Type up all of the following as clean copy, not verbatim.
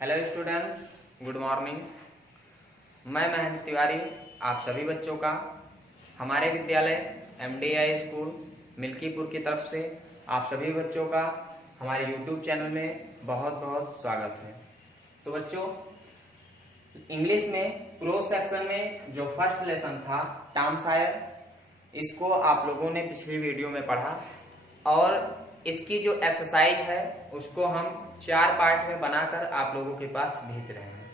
Hello students, good morning. मैं महेंद्र तिवारी आप सभी बच्चों का हमारे विद्यालय MDI स्कूल मिल्कीपुर की तरफ से आप सभी बच्चों का हमारे YouTube चैनल में बहुत बहुत स्वागत है। तो बच्चों, इंग्लिश में प्रोज सेक्शन में जो फर्स्ट लेसन था टॉम सॉयर, इसको आप लोगों ने पिछली वीडियो में पढ़ा और इसकी जो एक्सरसाइज है उसको हम 4 पार्ट में बनाकर आप लोगों के पास भेज रहे हैं।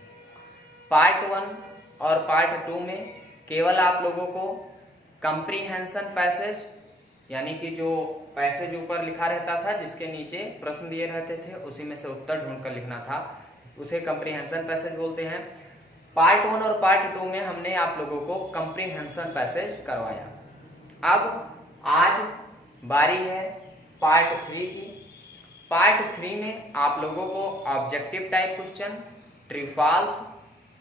पार्ट 1 और पार्ट 2 में केवल आप लोगों को कंप्रीहेंशन पैसेज, यानी कि जो पैसेज ऊपर लिखा रहता था जिसके नीचे प्रश्न दिए रहते थे उसी में से उत्तर ढूंढकर लिखना था, उसे कंप्रीहेंशन पैसेज बोलते हैं। पार्ट 1 और पार्ट 2 में हमने आप लोगों को कंप्रीहेंशन पैसेज करवाया। अब आज बारी है पार्ट 3 की। पार्ट 3 में आप लोगों को objective type question, true false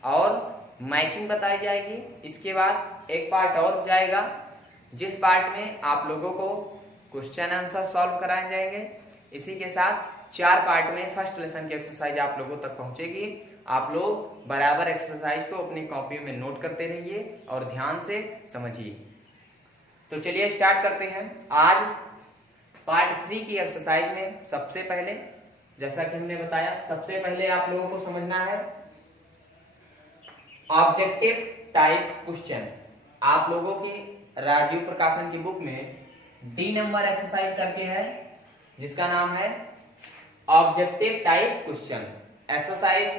और मैचिंग बताई जाएगी। इसके बाद एक पार्ट और जाएगा जिस पार्ट में आप लोगों को क्वेश्चन आंसर सॉल्व कराए जाएंगे। इसी के साथ 4 पार्ट में फर्स्ट लेसन की एक्सरसाइज आप लोगों तक पहुंचेगी। आप लोग बराबर एक्सरसाइज को अपनी कॉपी में नोट करते रहिए और ध्यान से समझिए। तो चलिए स्टार्ट करते हैं। आज पार्ट 3 की एक्सरसाइज में सबसे पहले, जैसा कि हमने बताया, सबसे पहले आप लोगों को समझना है ऑब्जेक्टिव टाइप क्वेश्चन। आप लोगों की राजीव प्रकाशन की बुक में D नंबर एक्सरसाइज करके है जिसका नाम है objective type question. Exercise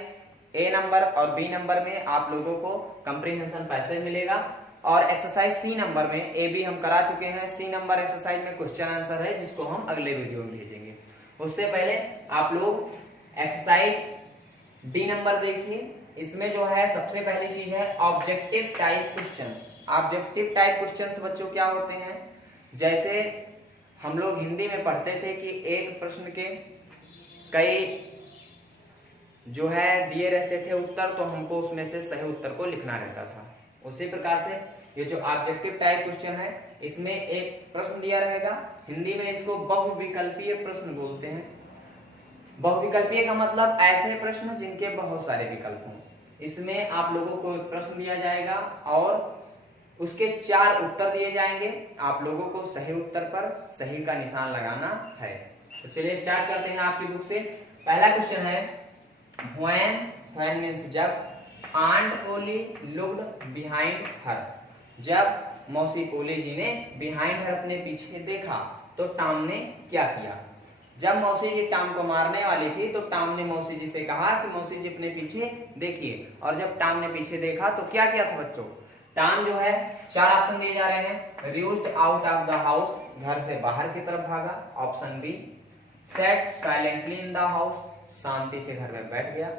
A number और B नंबर में आप लोगों को कंप्रीहेंशन पैसेज मिलेगा और एक्सरसाइज C नंबर में A B हम करा चुके हैं। C नंबर एक्सरसाइज में क्वेश्चन आंसर है जिसको हम अगले वीडियो में भेजेंगे। उससे पहले आप लोग एक्सरसाइज D नंबर देखिए। इसमें जो है सबसे पहली चीज है objective type questions. Objective type questions बच्चों क्या होते हैं? जैसे हम लोग हिंदी में पढ़ते थे कि एक प्रश्न के कई जो है दिए रहते थे उत्तर, तो हमको उसमें से सही उत्तर को लिखना रहता था। उसी प्रकार से ये जो ऑब्जेक्टिव टाइप क्वेश्चन है, इसमें एक प्रश्न दिया रहेगा। हिंदी में इसको बहुविकल्पीय प्रश्न बोलते हैं। बहुविकल्पीय का मतलब ऐसे प्रश्न जिनके बहुत सारे विकल्प हों। इसमें आप लोगों को एक प्रश्न दिया जाएगा और उसके 4 उत्तर दिए जाएंगे। आप लोगों को सही उत्तर पर सही का निशान लगाना है। तो चलिए स्टार्ट करते हैं आपकी बुक से। पहला क्वेश्चन है when मीन्स जब, आंट ओली लुक्ड बिहाइंड हर, जब मौसी पोली जी ने बिहाइंड हर अपने पीछे देखा तो टॉम ने क्या किया। जब मौसी जी टॉम को मारने वाली थी तो टॉम ने मौसी जी से कहा कि मौसी जी अपने पीछे देखिए, और जब टॉम ने पीछे देखा तो क्या किया था बच्चों? टॉम जो है 4 ऑप्शन दिए जा रहे हैं। Rushed out of the house, घर से बाहर की तरफ भागा। Option B sat silently in the house, शांति से घर में बैठ गया।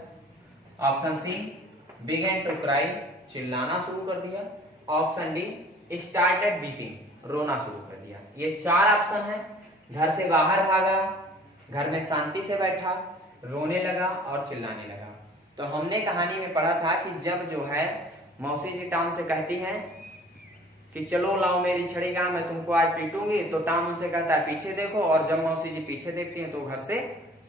Option C began to cry, चिल्लाना शुरू कर दिया। ऑप्शन डी स्टार्टेड वीपिंग, रोना शुरू कर दिया। ये 4 ऑप्शन है। घर से बाहर भागा, घर में शांति से बैठा, रोने लगा और चिल्लाने लगा। तो हमने कहानी में पढ़ा था कि जब जो है मौसी जी टॉम से कहती हैं कि चलो लाओ मेरी छड़ी का, मैं तुमको आज पीटूंगी, तो टॉम उनसे कहता है पीछे देखो, और जब मौसी जी पीछे देखती हैं तो घर से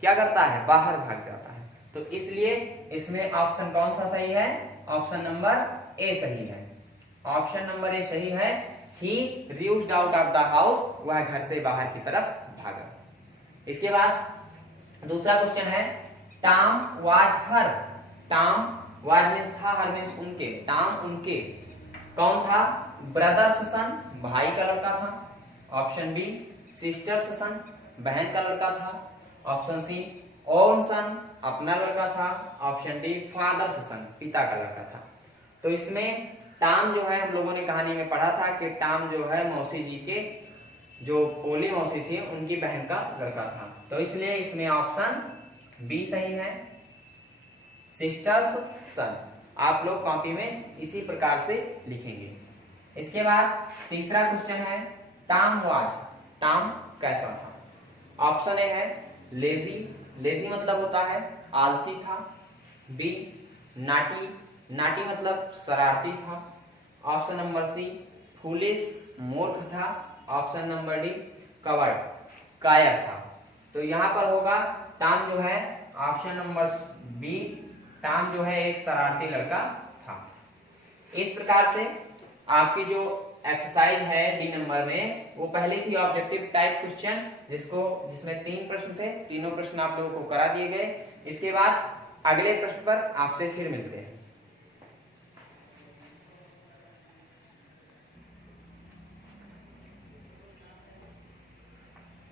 क्या करता है? बाहर भाग जाता है। तो इसलिए इसमें ऑप्शन कौन सा सही है? ऑप्शन नंबर ए सही है। ऑप्शन नंबर ए सही है। ही र्यूस्ड आउट ऑफ द हाउस, वह घर से बाहर की तरफ भागा। इसके बाद दूसरा क्वेश्चन है Tom was her. Tom was means था, हर मीन्स उनके। टॉम उनके कौन था? ब्रदर्स सन, भाई का लड़का था। ऑप्शन बी सिस्टर्स सन, बहन का लड़का था। ऑप्शन सी ओन सन, अपना लड़का था। ऑप्शन डी फादर्स सन, पिता का लड़का था। तो इसमें टॉम जो है हम लोगों ने कहानी में पढ़ा था कि टॉम जो है मौसी जी के जो पोली मौसी थी उनकी बहन का लड़का था। तो इसलिए इसमें ऑप्शन बी सही है, सिस्टर्स सन। आप लोग कॉपी में इसी प्रकार से लिखेंगे। इसके बाद तीसरा क्वेश्चन है टॉम वाज, टॉम कैसा था? ऑप्शन ए है लेजी, लेजी मतलब होता है आलसी था। बी नाटी, नाटी मतलब शरारती था। ऑप्शन नंबर सी फूलिश, मूर्ख था। ऑप्शन नंबर डी कवर्ड, कायर था। तो यहाँ पर होगा टॉम जो है ऑप्शन नंबर बी, टॉम जो है एक शरारती लड़का था। इस प्रकार से आपकी जो एक्सरसाइज है डी नंबर में वो पहले थी ऑब्जेक्टिव टाइप क्वेश्चन, जिसमें 3 प्रश्न थे, तीनों प्रश्न आप लोगों को करा दिए गए। इसके बाद अगले प्रश्न पर आपसे फिर मिलते हैं।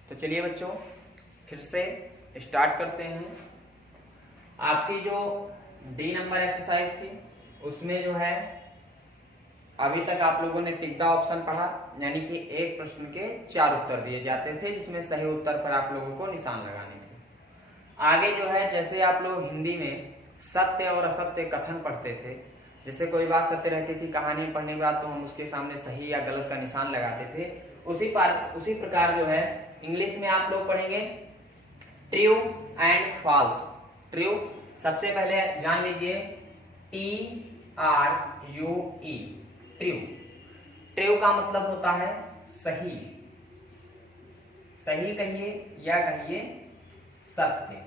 तो चलिए बच्चों फिर से स्टार्ट करते हैं। आपकी जो डी नंबर एक्सरसाइज थी उसमें जो है अभी तक आप लोगों ने टिक द ऑप्शन पढ़ा, यानी कि एक प्रश्न के 4 उत्तर दिए जाते थे जिसमें सही उत्तर पर आप लोगों को निशान लगाने थे। आगे जो है जैसे आप लोग हिंदी में सत्य और असत्य कथन पढ़ते थे, जैसे कोई बात सत्य रहती थी कहानी पढ़ने के बाद तो हम उसके सामने सही या गलत का निशान लगाते थे, उसी प्रकार जो है इंग्लिश में आप लोग पढ़ेंगे ट्रू एंड फॉल्स। ट्रू सबसे पहले जान लीजिए TRUE, ट्रू। ट्रू का मतलब होता है सही, सही कहिए या कहिए सत्य।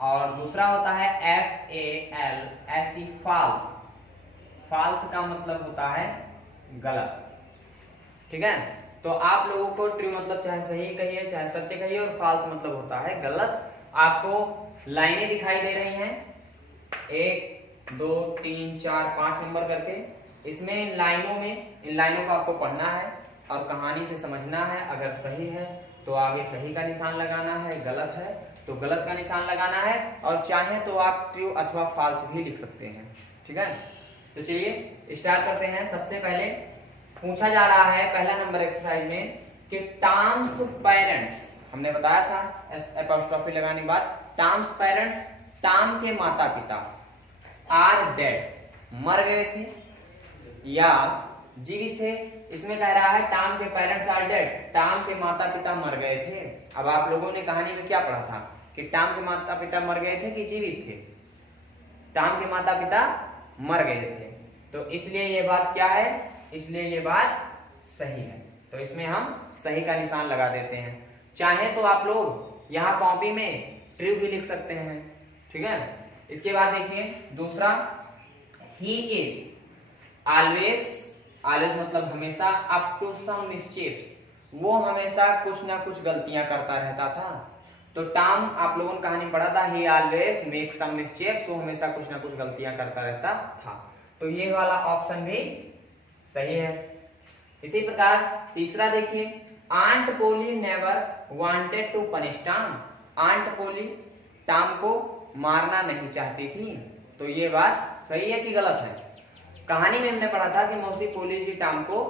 और दूसरा होता है FALSE, फॉल्स। फॉल्स का मतलब होता है गलत। ठीक है, तो आप लोगों को ट्रू मतलब चाहे सही कहिए चाहे सत्य कहिए, और फॉल्स मतलब होता है गलत। आपको लाइनें दिखाई दे रही हैं 1 2 3 4 5 नंबर करके। इसमें इन लाइनों को आपको पढ़ना है और कहानी से समझना है। अगर सही है तो आगे सही का निशान लगाना है, गलत है तो गलत का निशान लगाना है, और चाहे तो आप ट्रू अथवा फॉल्स भी लिख सकते हैं। ठीक है, तो चलिए स्टार्ट करते हैं। सबसे पहले पूछा जा रहा है पहला नंबर एक्सरसाइज में कि टॉम्स पेरेंट्स, हमने बताया था एपोस्ट्रोफी लगाने के बाद, टॉम्स पेरेंट्स, टॉम के माता पिता आर डेड, मर गए थे या जीवित थे। इसमें कह रहा है टॉम के पेरेंट्स आर डेड, टॉम के माता पिता मर गए थे। अब आप लोगों ने कहानी में क्या पढ़ा था कि टॉम के माता पिता मर गए थे कि जीवित थे? टॉम के माता पिता मर गए थे, तो इसलिए ये बात क्या है, इसलिए ये बात सही है। तो इसमें हम सही का निशान लगा देते हैं। चाहे तो आप लोग यहाँ कॉपी में ट्रू भी लिख सकते हैं। ठीक है, इसके बाद देखिए दूसरा, ही इज ऑलवेज, ऑलवेज मतलब हमेशा, अप टू सम मिस्चीफ्स, वो हमेशा कुछ ना कुछ गलतियां करता रहता था। तो टॉम आप लोगों ने कहानी पढ़ा था, ही ऑलवेज मेक सम मिस्चीफ्स, वो हमेशा कुछ ना कुछ गलतियां करता रहता था। तो ये वाला ऑप्शन भी सही है। इसी प्रकार तीसरा देखिए, aunt Polly never wanted to punish Tom, aunt Polly Tom को मारना नहीं चाहती थी। तो ये बात सही है कि गलत है? कहानी में हमने पढ़ा था कि मौसी पोली जी टॉम को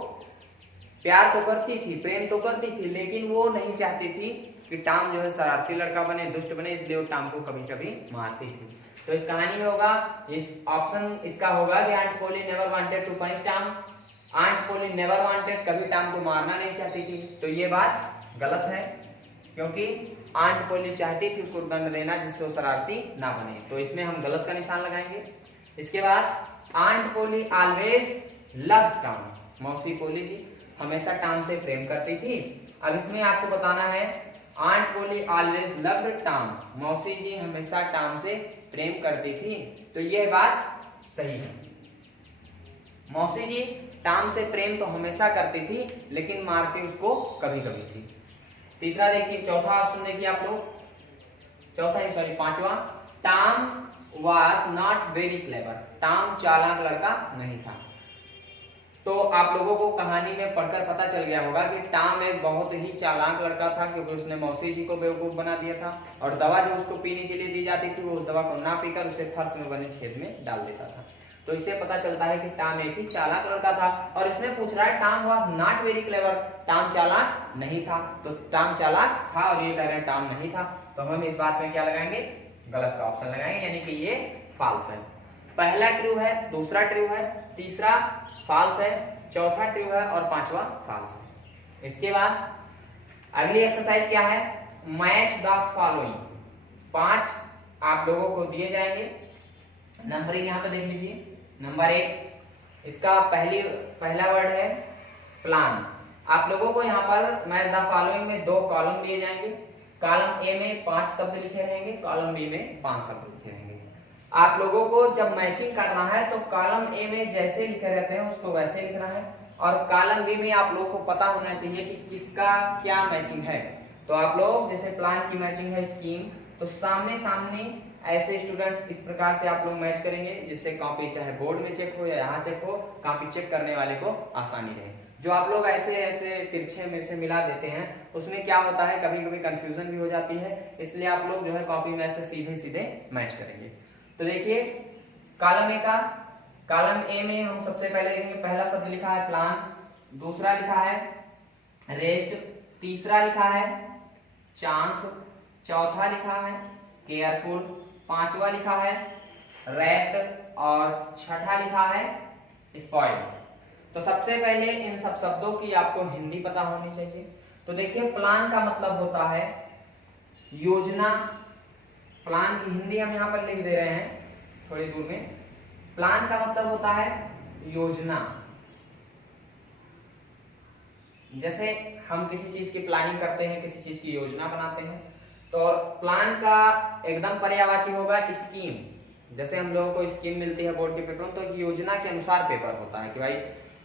प्यार तो करती थी, प्रेम तो करती थी, लेकिन वो नहीं चाहती थी कि टॉम जो है शरारती लड़का बने, दुष्ट बने, इसलिए वो टॉम को कभी कभी मारती थी। तो इस कहानी में होगा, इस ऑप्शन इसका होगा कि aunt Polly never wanted to punish Tom, aunt Polly never wanted, कभी टॉम को मारना नहीं चाहती थी। तो ये बात गलत है, क्योंकि आंट पोली चाहती थी उसको दंड देना जिससे वो शरारती ना बने। तो इसमें हम गलत का निशान लगाएंगे। इसके बाद आंट पोली ऑलवेज लव टॉम, मौसी पोली जी हमेशा टॉम से प्रेम करती थी। अब इसमें आपको बताना है, आंट पोली ऑलवेज लव्ड टॉम, मौसी जी हमेशा टॉम से प्रेम करती थी। तो यह बात सही है, मौसी जी टॉम से प्रेम तो हमेशा करती थी लेकिन मारती उसको कभी कभी थी। तीसरा देखिए, चौथा ऑप्शन देखिए आप लोग, पांचवा, Tom was not very clever, Tom चालाक लड़का नहीं था। तो आप लोगों को कहानी में पढ़कर पता चल गया होगा कि टॉम एक बहुत ही चालाक लड़का था, क्योंकि उसने मौसी जी को बेवकूफ बना दिया था, और दवा जो उसको पीने के लिए दी जाती थी वो उस दवा को ना पीकर उसे फर्श में बने छेद में डाल देता था। तो इससे पता चलता है कि टॉम एक ही चालाक लड़का था। और इसमें पूछ रहा है Tom was not very clever, Tom चालाक नहीं था। तो टॉम चालाक था और ये कह रहे हैं टॉम नहीं था, तो हम इस बात में क्या लगाएंगे, गलत का ऑप्शन लगाएंगे, यानी कि ये फॉल्स है। पहला ट्रू है, दूसरा ट्रू है, तीसरा फॉल्स है, चौथा ट्रू है और पांचवा फॉल्स है। इसके बाद अगली एक्सरसाइज क्या है, मैच द फॉलोइंग। 5 आप लोगों को दिए जाएंगे, नंबरिंग यहाँ पे देख लीजिए। नंबर 1, इसका पहला वर्ड है प्लान। आप लोगों को यहाँ पर मैच द फॉलोइंग में 2 कॉलम दिए जाएंगे। कॉलम ए में 5 शब्द लिखे रहेंगे, कॉलम बी में 5 शब्द लिखे रहेंगे। आप लोगों को जब मैचिंग करना है तो कॉलम ए में जैसे लिखे रहते हैं उसको वैसे लिखना है, और कॉलम बी में आप लोगों को पता होना चाहिए कि किसका क्या मैचिंग है। तो आप लोग जैसे प्लान की मैचिंग है स्कीम, तो सामने सामने ऐसे स्टूडेंट्स इस प्रकार से आप लोग मैच करेंगे, जिससे कॉपी चाहे बोर्ड में चेक हो या यहाँ चेक हो, कॉपी चेक करने वाले को आसानी रहे। जो आप लोग ऐसे ऐसे तिरछे मिर्चे मिला देते हैं उसमें क्या होता है, कभी कभी कंफ्यूजन भी हो जाती है, इसलिए आप लोग जो है कॉपी में ऐसे सीधे सीधे मैच करेंगे। तो देखिए कॉलम ए का, कॉलम ए में हम सबसे पहले देखेंगे, पहला शब्द लिखा है प्लान, दूसरा लिखा है रेस्ट, तीसरा लिखा है चांस, चौथा लिखा है केयरफुल, पांचवा लिखा है रैप्ट और छठा लिखा है स्पॉइल। तो सबसे पहले इन सब शब्दों की आपको हिंदी पता होनी चाहिए। तो देखिए प्लान का मतलब होता है योजना, प्लान की हिंदी हम यहां पर लिख दे रहे हैं थोड़ी दूर में। प्लान का मतलब होता है योजना। जैसे हम किसी चीज की प्लानिंग करते हैं, किसी चीज की योजना बनाते हैं, तो प्लान का एकदम पर्यायवाची होगा स्कीम। जैसे हम लोगों को स्कीम मिलती है बोर्ड के पेपर में, तो एक योजना के अनुसार पेपर होता है कि भाई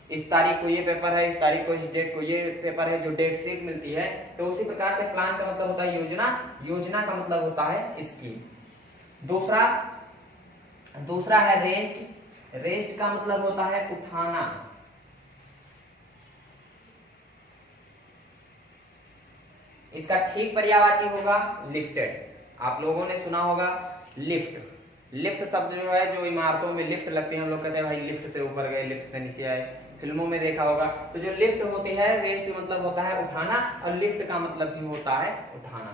इस तारीख को ये पेपर है, इस तारीख को, इस डेट को ये पेपर है, जो डेट शीट मिलती है। तो उसी प्रकार से प्लान का मतलब होता है योजना, योजना का मतलब होता है स्कीम। दूसरा है रेस्ट, रेस्ट का मतलब होता है उठाना। इसका ठीक पर्यायवाची होगा लिफ्टेड। आप लोगों ने सुना होगा लिफ्ट, लिफ्ट शब्द जो है, जो इमारतों में लिफ्ट लगती है, हम लोग कहते हैं भाई लिफ्ट से ऊपर गए, लिफ्ट से नीचे आए, फिल्मों में देखा होगा। तो जो लिफ्ट होती है, रेस्ट मतलब होता है उठाना, और लिफ्ट का मतलब भी होता है उठाना।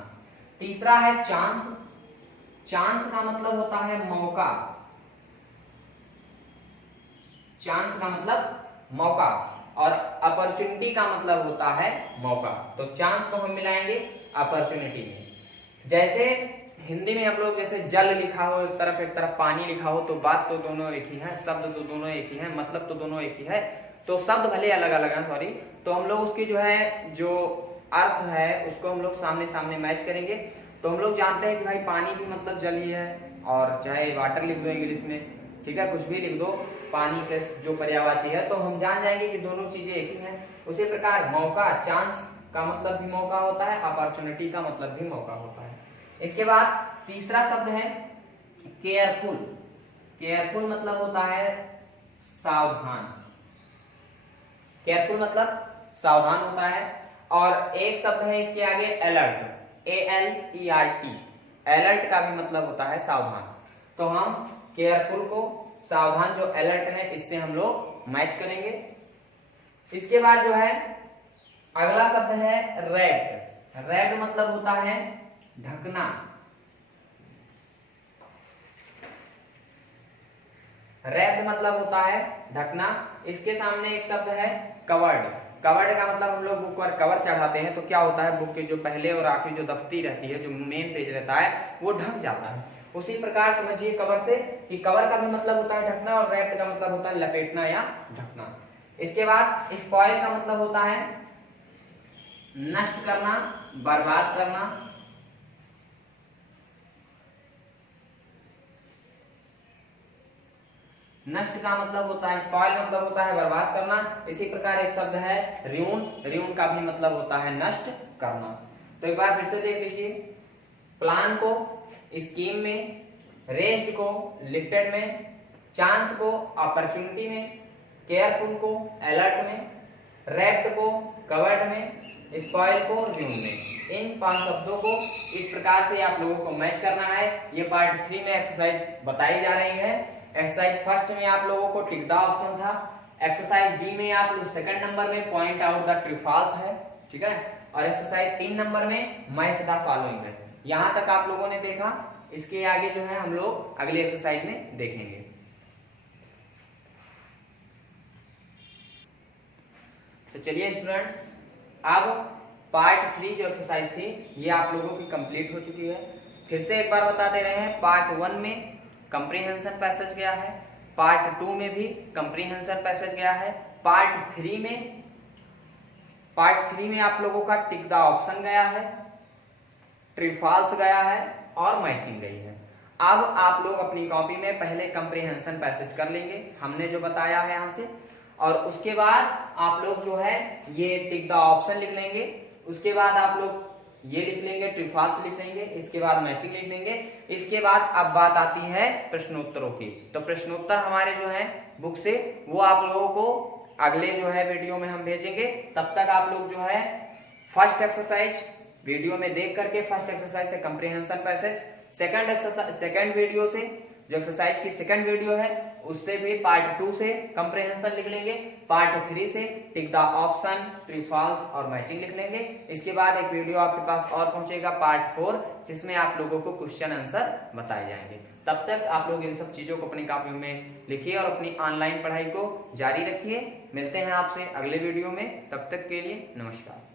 तीसरा है चांस, चांस का मतलब होता है मौका, चांस का मतलब मौका, और अपॉर्चुनिटी का मतलब होता है मौका। तो चांस को हम मिलाएंगे अपॉर्चुनिटी में। जैसे हिंदी में हम लोग जैसे जल लिखा हो एक तरफ पानी लिखा हो, तो बात तो दोनों एक ही है, शब्द तो दोनों एक ही है, मतलब तो दोनों एक ही है, तो शब्द भले अलग अलग हैं, सॉरी, तो हम लोग उसकी जो है जो अर्थ है उसको हम लोग सामने सामने मैच करेंगे। तो हम लोग जानते हैं कि भाई पानी भी मतलब जल ही है, और चाहे वाटर लिख दो इंग्लिश में, ठीक है, कुछ भी लिख दो, पानी प्लस जो पर्यायवाची है, तो हम जान जाएंगे कि दोनों चीजें एक ही हैं। उसी प्रकार मौका, चांस का मतलब भी मौका होता है, अपॉर्चुनिटी का मतलब भी मौका होता है। इसके बाद तीसरा शब्द है केयरफुल, केयरफुल मतलब होता है सावधान, केयरफुल मतलब सावधान होता है। और एक शब्द है इसके आगे अलर्ट, ALERT, अलर्ट का भी मतलब होता है सावधान। तो हम केयरफुल को सावधान, जो अलर्ट है, इससे हम लोग मैच करेंगे। इसके बाद जो है अगला शब्द है रेड, रेड मतलब होता है ढकना, रैप्ड मतलब होता है ढकना। इसके सामने एक शब्द है कवर्ड, कवर्ड का मतलब हम लोग बुक पर कवर चढ़ाते हैं, तो क्या होता है बुक के जो पहले और आखिरी जो दफ्ती रहती है, जो मेन पेज रहता है, वो ढक जाता है। उसी प्रकार समझिए कवर से कि कवर का भी मतलब होता है ढकना, और रैप्ड का मतलब होता है लपेटना या ढकना। इसके बाद स्पॉइल का मतलब होता है नष्ट करना, बर्बाद करना। नष्ट का मतलब होता है, स्पॉइल मतलब होता है बर्बाद करना। इसी प्रकार एक शब्द है र्यून, र्यून का भी मतलब होता है नष्ट करना। तो एक बार फिर से देख लीजिए, प्लान को स्कीम में, रेस्ट को लिफ्टेड में, चांस को अपॉर्चुनिटी में, केयरफुल को अलर्ट में, रैप्ड को कवर्ड में, स्पॉइल को र्यून में। इन 5 शब्दों को इस प्रकार से आप लोगों को मैच करना है। ये पार्ट 3 में एक्सरसाइज बताई जा रही है। एक्सरसाइज फर्स्ट में आप लोगों को टिक द ऑप्शन था, एक्सरसाइज बी में आप लोग सेकंड नंबर में point out the true false है, ठीक है, और एक्सरसाइज 3 नंबर में मैच द फॉलोइंग है। यहां तक आप लोगों ने देखा, इसके आगे जो है हम लोग अगले एक्सरसाइज में देखेंगे। तो चलिए स्टूडेंट्स, अब पार्ट 3 जो एक्सरसाइज थी ये आप लोगों की कंप्लीट हो चुकी है। फिर से एक बार बता दे रहे हैं, पार्ट 1 में कंप्रीहेंशन पैसेज गया है, पार्ट 2 में भी कंप्रीहेंशन पैसेज गया है, पार्ट 3 में आप लोगों का टिक द ऑप्शन गया है, ट्रू फॉल्स गया है और मैचिंग गई है। अब आप लोग अपनी कॉपी में पहले कंप्रीहेंशन पैसेज कर लेंगे, हमने जो बताया है यहाँ से, और उसके बाद आप लोग जो है ये टिक द ऑप्शन लिख लेंगे। उसके बाद आप लोग ये लिख लेंगे, ट्रू फॉल्स लिख लेंगे, इसके बाद मैचिंग लिख लेंगे। इसके बाद अब बात आती है प्रश्नोत्तरों की। तो प्रश्नोत्तर हमारे जो है बुक से वो आप लोगों को अगले जो है वीडियो में हम भेजेंगे। तब तक आप लोग जो है फर्स्ट एक्सरसाइज वीडियो में देख करके, फर्स्ट एक्सरसाइज से कंप्रीहेंशन पैसेज, सेकंड वीडियो से जो एक्सरसाइज की सेकंड वीडियो है उससे भी पार्ट 2 से कंप्रीहेंशन लिख लेंगे, पार्ट 3 से tick the option, true false और मैचिंग लिख लेंगे। इसके बाद एक वीडियो आपके पास और पहुंचेगा पार्ट 4, जिसमें आप लोगों को क्वेश्चन आंसर बताए जाएंगे। तब तक आप लोग इन सब चीजों को अपनी कॉपियों में लिखिए और अपनी ऑनलाइन पढ़ाई को जारी रखिए। मिलते हैं आपसे अगले वीडियो में, तब तक के लिए नमस्कार।